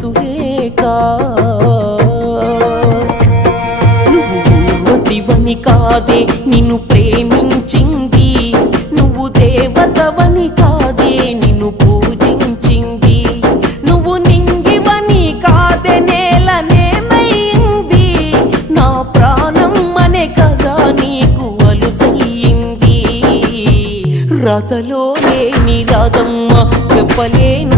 సురేఖ నువ్వు ఊర్వశివని కాదే నిన్ను ప్రేమించింది. నువ్వు దేవతవని కాదే నిన్ను పూజించింది. నువ్వు నింగివని కాదే నేలనేమైంది నా ప్రాణం అనే కదా నీకు అలుసయ్యింది. రథలో లేని రాధమ్మ చెప్పలేని